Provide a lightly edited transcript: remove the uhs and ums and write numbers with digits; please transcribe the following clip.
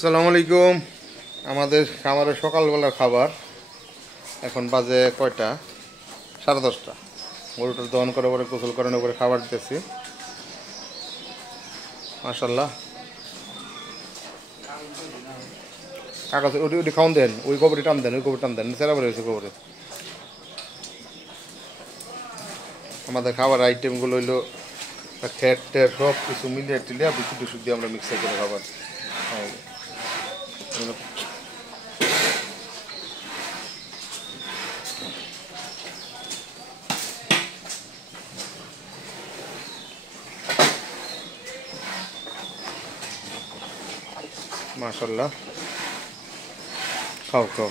আসসালামু আলাইকুম। আমাদের খামারের সকালবেলা খাবার এখন বাজে কয়টা? 10:30। গরুটার দহন করে পরে গোসল করানোর করে খাবার দিতেছি। মাশাল্লাহ, কাগজ ওটি ওটি খাওয়ান দেন, ওই গোবরটি টান দেন, ওই গোবর টান দেন, চেরাবার হয়েছে গোবরে। আমাদের খাবার আইটেমগুলো হইলো খেট টেট সব কিছু মিলিয়ে টিলিয়ে বিস্কুট টিস্কুট দিয়ে আমরা মিক্সার করে খাবার খাওয়াবো। মাশাল্লাহ, খাও খাও।